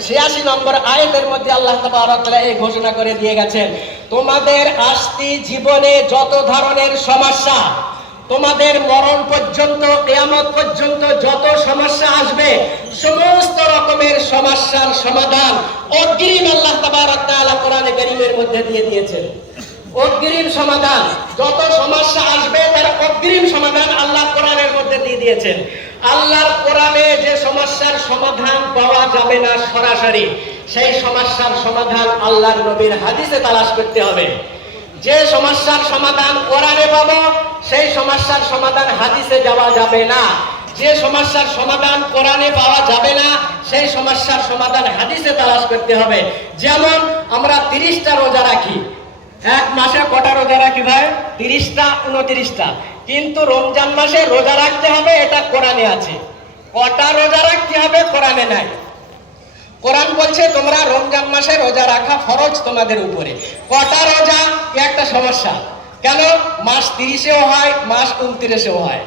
86 নম্বর আয়াতের মধ্যে আল্লাহ তাবারক ওয়া তাআলা এই ঘোষণা করে দিয়ে গেছেন, তোমাদের আসতি জীবনে যত ধরনের সমস্যা, তোমাদের মরণ পর্যন্ত, কিয়ামত পর্যন্ত যত সমস্যা আসবে, সমস্ত রকমের সমস্যার সমাধান অগ্রিম আল্লাহ তাবারক ওয়া তাআলা কোরআনে কারীমের মধ্যে দিয়ে দিয়েছেন। অগ্রিম সমাধান, যত সমস্যা আসবে তার অগ্রিম সমাধান আল্লাহ কোরআনের মধ্যে দিয়ে দিয়েছেন। আল্লাহর কোরআনে যে সমস্যার সমাধান পাওয়া যাবে না সরাসরি, সেই সমস্যার সমাধান আল্লাহর নবীর হাদিসে তালাশ করতে হবে। যে সমস্যার সমাধান কোরআনে পাবো, সেই সমস্যার সমাধান হাদিসে যাওয়া যাবে না। যে সমস্যার সমাধান কোরআনে পাওয়া যাবে না, সেই সমস্যার সমাধান হাদিসে তালাশ করতে হবে। যেমন আমরা 30টা রোজা রাখি, এক মাসে কটা রোজা রাখি ভাই? 30টা, 29টা। কিন্তু রমজান মাসে রোজা রাখতে হবে, এটা কোরআনে আছে। কটা রোজা রাখতে হবে কোরআনে নাই। কোরআন বলছে তোমরা রমজান মাসে রোজা রাখা ফরজ তোমাদের উপরে। কটা রোজা? একটা সমস্যা। কেন? মাস 30-এও হয়, মাস 29-এও হয়।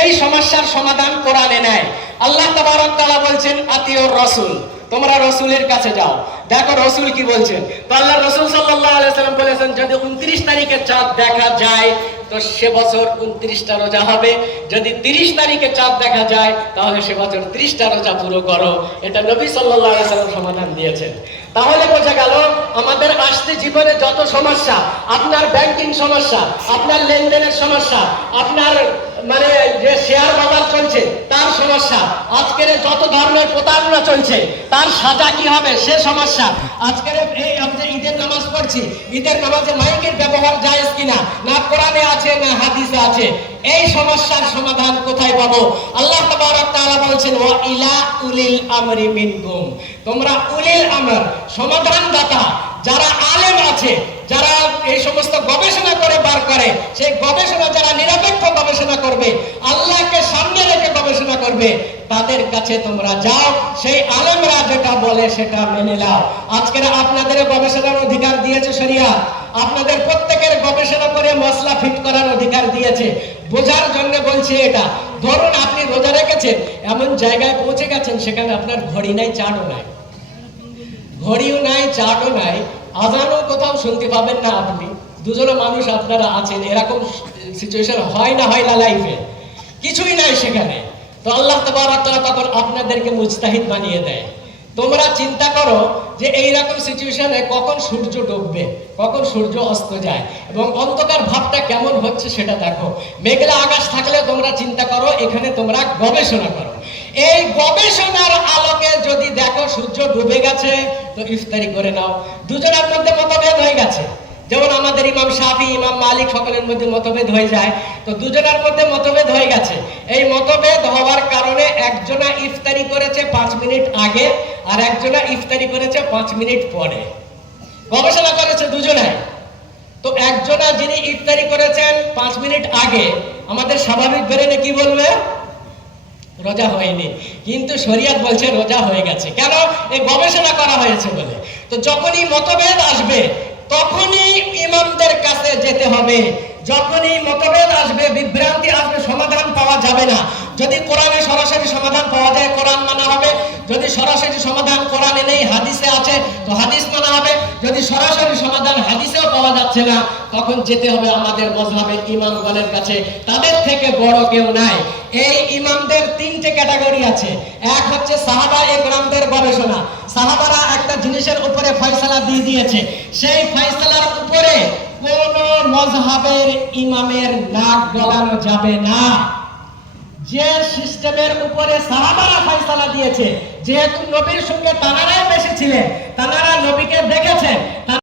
এই সমস্যার সমাধান কোরআনে নাই। আল্লাহ তাবারক ওয়া তাআলা বলছেন আতিউর রাসূল, তোমরা রাসূলের কাছে যাও। দেখো রাসূল কি বলছেন। তো আল্লাহ রাসূল সাল্লাল্লাহু আলাইহি ওয়াসাল্লাম বলেছেন, যদি 29 তারিখে চাঁদ দেখা যায় তো সে বছর 29টা রোজা হবে। যদি 30 তারিখে চাঁদ দেখা যায় তাহলে সে বছর 30টা রোজা পুরো করো। এটা নবী সাল্লাল্লাহু আলাইহি ওয়াসাল্লাম সমাধান দিয়েছেন। তাহলে বোঝা গেল আমাদের আসতে জীবনে যত সমস্যা, আপনার ব্যাংকিং সমস্যা, আপনার লেনদেনের সমস্যা, আপনার মানে যে শেয়ার বাজার চলছে তার সমস্যা, আজকের যত ধরনের প্রতারণা চলছে তার সাজা কি হবে সে সমস্যা, আজকের এই আমরা ঈদের নামাজ পড়ছি, ঈদের নামাজে মাইকের ব্যবহার জায়েজ কিনা, না কোরআনে আছে না হাদিসে আছে, এই সমস্যার সমাধান কোথায় পাবো? আল্লাহ তাবারক তাআলা বলছেন ওয়া ইলা উলিল আমরি মিনকুম, তোমরা উলিল আমর সমাধানদাতা যারা আলেম আছে, যারা এই সমস্ত গবেষণা করে বার করে, সেই গবেষণা যারা নিরপেক্ষ গবেষণা করবে, আল্লাহকে সামনে রেখে গবেষণা করবে, তাদের কাছে তোমরা যাও, সেই আলেমরা যেটা বলে সেটা মেনে নাও। আজকের আপনাদের গবেষণার অধিকার দিয়েছে শরিয়াত, আপনাদের প্রত্যেকের গবেষণা করে মশলা ফিট করার অধিকার দিয়েছে। বোঝার জন্য বলছি এটা। ধরুন আপনি রোজা রেখেছেন, এমন জায়গায় পৌঁছে গেছেন সেখানে আপনার ঘড়ি নাই, চাটও নাই, ঘড়িও নাই, চাটও নাই, আজানও কোথাও শুনতে পাবেন না। আপনি দুজন মানুষ আপনারা আছেন, এরকম সিচুয়েশন হয় না হয় না লাইফে, কিছুই নাই সেখানে। তো আল্লাহ তাবারক তাআলা তখন আপনাদেরকে মুজতাহিদ বানিয়ে দেয়। তোমরা চিন্তা করো যে এইরকম সিচুয়েশনে কখন সূর্য ডুববে, কখন সূর্য অস্ত যায়, এবং অন্ধকার ভাবটা কেমন হচ্ছে সেটা দেখো। মেঘলা আকাশ থাকলে তোমরা চিন্তা করো, এখানে তোমরা গবেষণা করো। এই গবেষণার আলোকে যদি দেখো সূর্য ডুবে গেছে তো ইফতারি করে নাও। দুজনের মধ্যে মতভেদ হয়ে গেছে, যেমন আমাদের ইমাম শাফি, ইমাম মালিক সকলের মধ্যে মতভেদ হয়ে যায়। তো দুজনের মধ্যে মতভেদ হয়ে গেছে। এই মতভেদ হওয়ার কারণে একজনা ইফতারি করেছে 5 মিনিট আগে, আর একজনা ইফতারি করেছে 5 মিনিট পরে। গবেষণা করেছে দুজনে। তো একজনা যিনি ইফতারি করেছেন 5 মিনিট আগে, আমাদের স্বাভাবিক ব্রেনে কি বলবে? রোজা হয়নি। কিন্তু শরীয়ত বলছে রোজা হয়ে গেছে। কেন? এই গবেষণা করা হয়েছে বলে। তো যখনই মতভেদ আসবে তখনই ইমামদের কাছে যেতে হবে। যখনই মতভেদ আসবে, বিভ্রান্তি আসবে, সমাধান পাওয়া যাবে না। যদি কোরআনে সরাসরি সমাধান পাওয়া যায় কোরআন মানা হবে, যদি সরাসরি সমাধান কোরআনে নেই হাদিসে আছে তো হাদিস মানা হবে, যদি সরাসরি সমাধান হাদিসেও পাওয়া যাচ্ছে না তখন যেতে হবে আমাদের মাযহাবের ইমামগণের কাছে। তাদের থেকে বড় কেউ নাই। এই ইমামদের 3টে ক্যাটাগরি আছে। এক হচ্ছে সাহাবা একরামদের গবেষণা। সাহাবারা একটা জিনিসের উপরে ফয়সালা দিয়ে দিয়েছে, সেই ফয়সালার উপরে কোন মাযহাবের ইমামের নাক গলানো যাবে না। যে সিস্টেমের উপরে সাহাবারা ফয়সালা দিয়েছে, যেহেতু নবীর সঙ্গে তানারাই বেশি ছিলেন, তানারা নবীকে দেখেছেন,